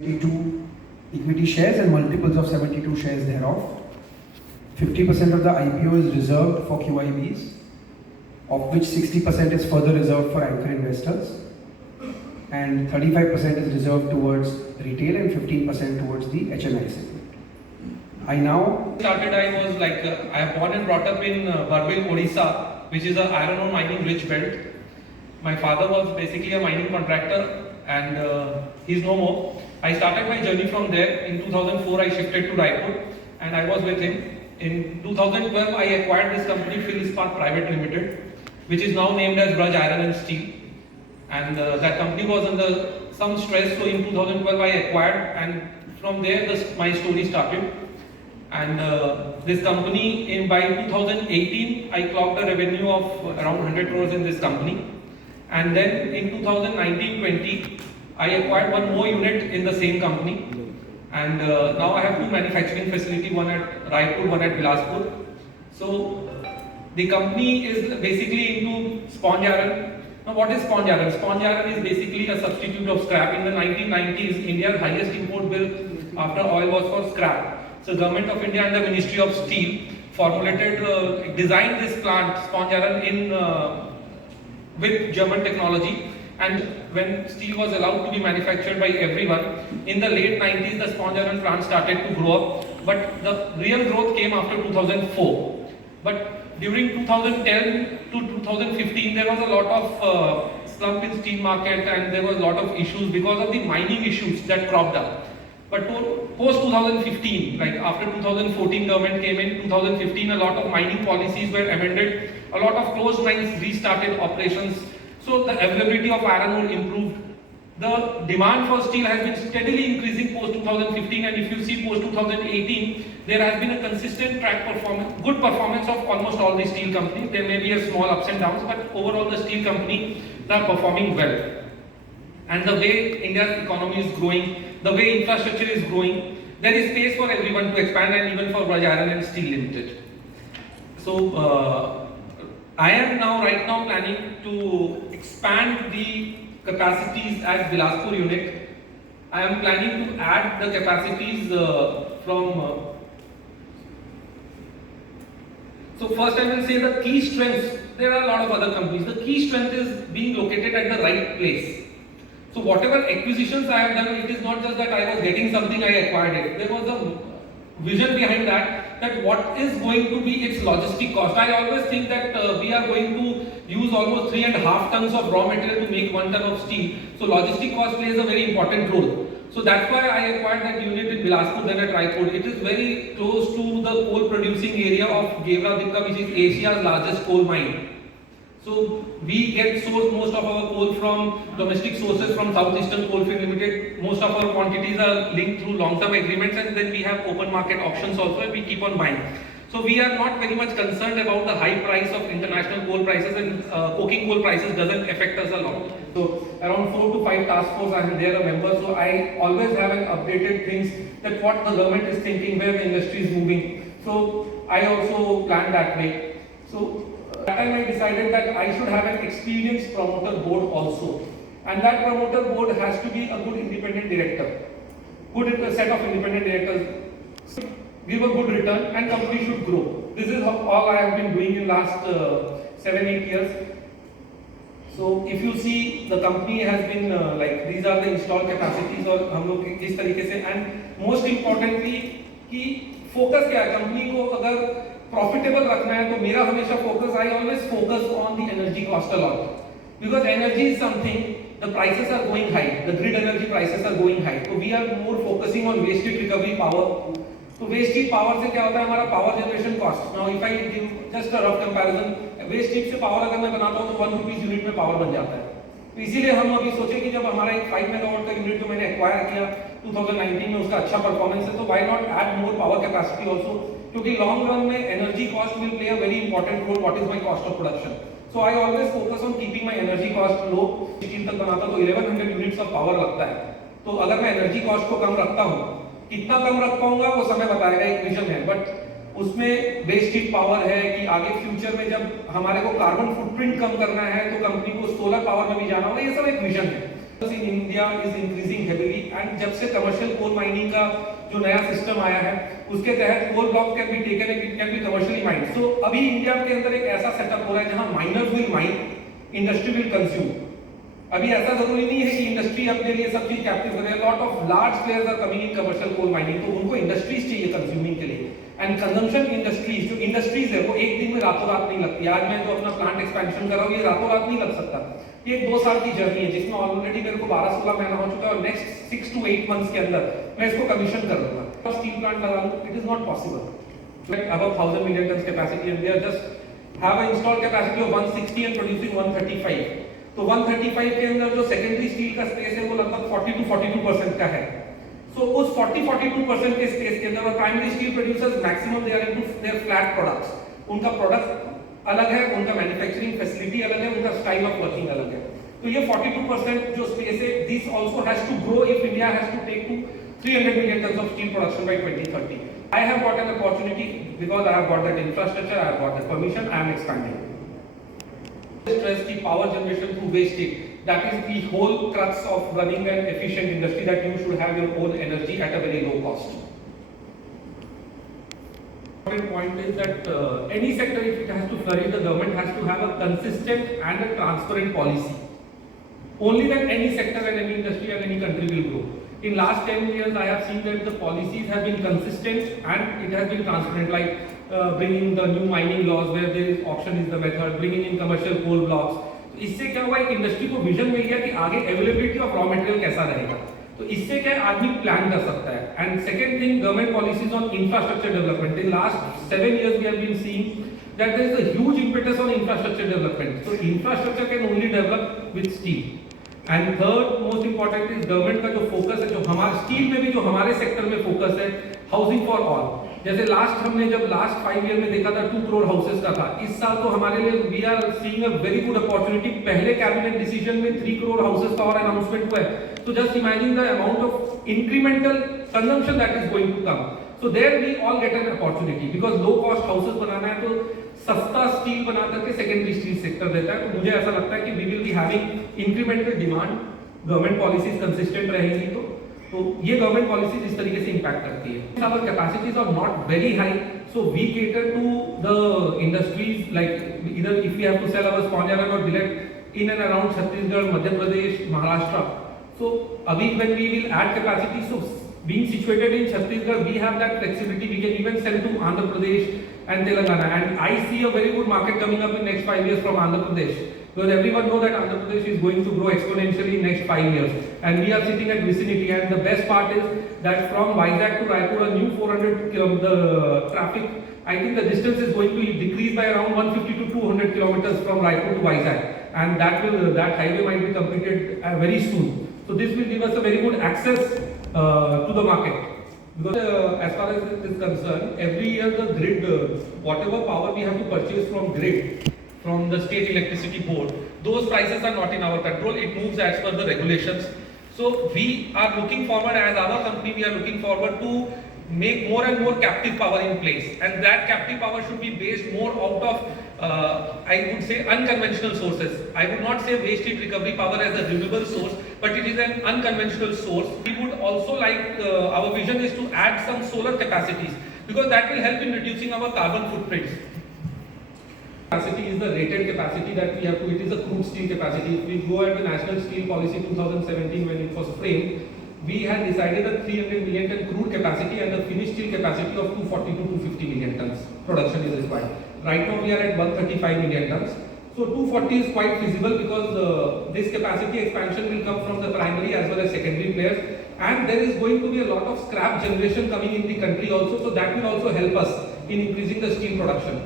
72 equity shares and multiples of 72 shares thereof. 50% of the IPO is reserved for QIBs, of which 60% is further reserved for anchor investors, and 35% is reserved towards retail and 15% towards the HNI segment. I was like, I am born and brought up in Barbil, Odisha, which is an iron ore mining rich belt. My father was basically a mining contractor and he's no more. I started my journey from there. In 2004, I shifted to Raipur and I was with him. In 2012, I acquired this company, Phil Ispat Private Limited, which is now named as Braj Iron and Steel. And that company was under some stress, so in 2012 I acquired, and from there my story started. And this company, by 2018, I clocked a revenue of around 100 crores in this company. And then in 2019-20, I acquired one more unit in the same company. And now I have two manufacturing facilities, one at Raipur, one at Bilaspur. So the company is basically into sponge iron. Now what is sponge iron? Sponge iron is basically a substitute of scrap. In the 1990s, India's highest import bill after oil was for scrap. So Government of India and the Ministry of Steel designed this plant, sponge iron, with German technology. And when steel was allowed to be manufactured by everyone, in the late 90s the sponge iron plant started to grow up, but the real growth came after 2004. But during 2010 to 2015 there was a lot of slump in steel market, and there was a lot of issues because of the mining issues that cropped up. But post 2015, like after 2014 government came in, 2015 a lot of mining policies were amended, a lot of closed mines restarted operations. So the availability of iron ore improved. The demand for steel has been steadily increasing post 2015, and if you see post 2018, there has been a consistent good performance of almost all the steel companies. There may be a small ups and downs, but overall the steel companies are performing well. And the way India's economy is growing, the way infrastructure is growing, there is space for everyone to expand, and even for Braj Iron and Steel Limited. So I am right now planning to expand the capacities at Bilaspur unit. I am planning to add the capacities from. So first I will say the key strengths. There are a lot of other companies. The key strength is being located at the right place. So whatever acquisitions I have done, it is not just that I was getting something, I acquired it. There was a vision behind that what is going to be its logistic cost. I always think that we are going to use almost 3.5 tons of raw material to make 1 ton of steel. So logistic cost plays a very important role. So that's why I acquired that unit in Bilaspur, then at Raipur. It is very close to the coal producing area of Gewra-Dipka, which is Asia's largest coal mine. So we get sourced most of our coal from domestic sources from Southeastern Coalfield Limited. Most of our quantities are linked through long-term agreements, and then we have open market options also, and we keep on buying. So we are not very much concerned about the high price of international coal prices, and coking coal prices doesn't affect us a lot. So around 4 to 5 task force, I am there a member, so I always have an updated things that what the government is thinking, where the industry is moving. So I also plan that way. So that time I decided that I should have an experienced promoter board also, and that promoter board has to be a good independent director, good set of independent directors, give a good return, and company should grow. This is all I have been doing in last 7-8 years. So if you see, the company has been these are the installed capacities, और हम लोग इस तरीके से, and most importantly कि focus क्या है company को अगर प्रॉफिटेबल रखना है, तो मेरा हमेशा focus, I always focus on the energy cost a lot, because energy is something, the prices are going high, the grid energy prices are going high, तो we are more focusing on waste heat recovery power. तो waste heat power से क्या होता है, हमारा power generation cost. Now if I give just a rough comparison, waste heat से power अगर मैं बनाता हूं तो 1 रुपीस यूनिट में पावर बन जाता है. तो इसीलिए हम अभी सोचे कि जब हमारा एक 5 मेगावाट का यूनिट जो मैंने एक्वायर किया 2019 में, उसका अच्छा परफॉर्मेंस है, तो why not add more power capacity also, क्योंकि लॉन्ग रन में energy cost will play a very important role. What is my cost of production? So I always focus on keeping my energy cost low. Steel तक बनाता तो 1100 units of power लगता है, तो अगर मैं एनर्जी कॉस्ट को कम रखता हूं, कितना कम रख पाऊंगा वो समय बताएगा, एक विजन है. बट उसमें वेस्ट हीट पावर है कि आगे फ्यूचर में जब हमारे को कार्बन फुटप्रिंट कम करना है तो कंपनी को सोलर पावर में भी जाना होगा, ये सब एक विजन है. in India is increasing heavily and जब से commercial coal mining का जो नया सिस्टम आया है उसके तहत coal block can be taken and it can be commercially mined. So अभी इंडिया के अंदर एक ऐसा सेटअप हो रहा है जहां miners will mine, industry will consume. अभी ऐसा जरूरी नहीं है कि इंडस्ट्री अपने लिए सब चीज कैप्टिव करे. Lot of large players are coming in commercial coal mining, तो उनको इंडस्ट्रीज चाहिए कंज्यूमिंग के लिए. एंड कंजम्पशन इंडस्ट्रीज, जो इंडस्ट्रीज है वो एक दिन में रातों रात नहीं लगती. आज मैं जो अपना प्लांट एक्सपेंशन कर रहा हूँ ये रातों रात नहीं लग सकता. ये 2 साल की जर्नी है जिसमें ऑलरेडी मेरे को 12-16 महीना हो चुका है और नेक्स्ट 6 to 8 मंथ्स के अंदर मैं इसको कमीशन कर लूंगा. तो स्टील प्लांट लगा लूं, it is not possible. Above 1000 million tons capacity and they are just have an installed capacity of 160 and producing 135. तो 135 के अंदर जो सेकेंडरी स्टील का स्पेस है वो लगभग 40 to 42% का है. सो उस 40-42% के स्पेस के अंदर और primary steel producers maximum they are into their flat products. उनका प्रोडक्ट अलग है, उनका मैन्युफैक्चरिंग फैसिलिटी अलग है, उनका स्टाइल ऑफ वर्किंग अलग है. तो ये 42% जो स्पेस है, this also has to grow if India has to take to 300 million tons of steel production by 2030. I have got an opportunity because I have got that infrastructure, I have got the permission, I am expanding. Stress the power generation through waste heat. That is the whole crux of running an efficient industry, that you should have your own energy at a very low cost. Important point is that any sector, if it has to flourish, the government has to have a consistent and a transparent policy. Only then any sector and any industry and any country will grow. In last 10 years, I have seen that the policies have been consistent and it has been transparent, like bringing the new mining laws where there is auction is the method, bringing in commercial coal blocks. इससे क्या हुआ, एक industry को vision मिल गया कि आगे availability of raw material कैसा रहेगा. तो इससे क्या आदमी प्लान कर सकता है. And second thing, government policies on infrastructure development. In last 7 years we have been seeing that there is a huge impetus on infrastructure development. So infrastructure can only develop with steel. And third most important is government का जो focus है, जो हमारे steel में भी जो हमारे sector में फोकस है, हाउसिंग फॉर ऑल. जैसे हमने जब लास्ट 5 year में देखा था 2 crore हाउसेस का था. इस साल तो हमारे लिए we are seeing a very good opportunity. पहले कैबिनेट डिसीजन में 3 crore हाउसेस का और अनाउंसमेंट हुआ है. तो just imagine the amount of incremental consumption that is going to come. So there we all get an opportunity because low cost houses बनाना है तो सस्ता स्टील बना करके सेकेंडरी स्टील सेक्टर देता है. तो मुझे ऐसा लगता है कि we will be having incremental demand. Government policies consistent रहेंगी तो ये गवर्नमेंट पॉलिसीज इस तरीके से इंपैक्ट करती है. Our capacities are not very high, so we cater to the industries like either if we have to sell our sponge iron और billet in and around Chhattisgarh, Madhya Pradesh, Maharashtra. So अभी when we will add capacity, so being situated in Chhattisgarh, we have that flexibility. We can even sell to Andhra Pradesh and Telangana. And I see a very good market coming up in next 5 years from Andhra Pradesh. Because everyone knows that Andhra Pradesh is going to grow exponentially in next 5 years. And we are sitting at vicinity. And the best part is that from Vizag to Raipur, a new 400 km traffic, I think the distance is going to decrease by around 150 to 200 kilometers from Raipur to Vizag. And that highway might be completed very soon. So this will give us a very good access to the market. Because as far as it is concerned, every year the grid, whatever power we have to purchase from grid, from the state electricity board, those prices are not in our control. It moves as per the regulations. So we are looking forward, as our company, we are looking forward to make more and more captive power in place, and that captive power should be based more out of I would say unconventional sources. I would not say waste heat recovery power as a renewable source, but it is an unconventional source. We would also like our vision is to add some solar capacities because that will help in reducing our carbon footprints. Capacity is the rated capacity that we have to. It is a crude steel capacity. If we go at the National Steel Policy 2017 when it was framed, we had decided a 300 million ton crude capacity and the finished steel capacity of 240 to 250 million tons production is required. Right now we are at 135 million tons. So 240 is quite feasible because this capacity expansion will come from the primary as well as secondary players, and there is going to be a lot of scrap generation coming in the country also, so that will also help us in increasing the steel production.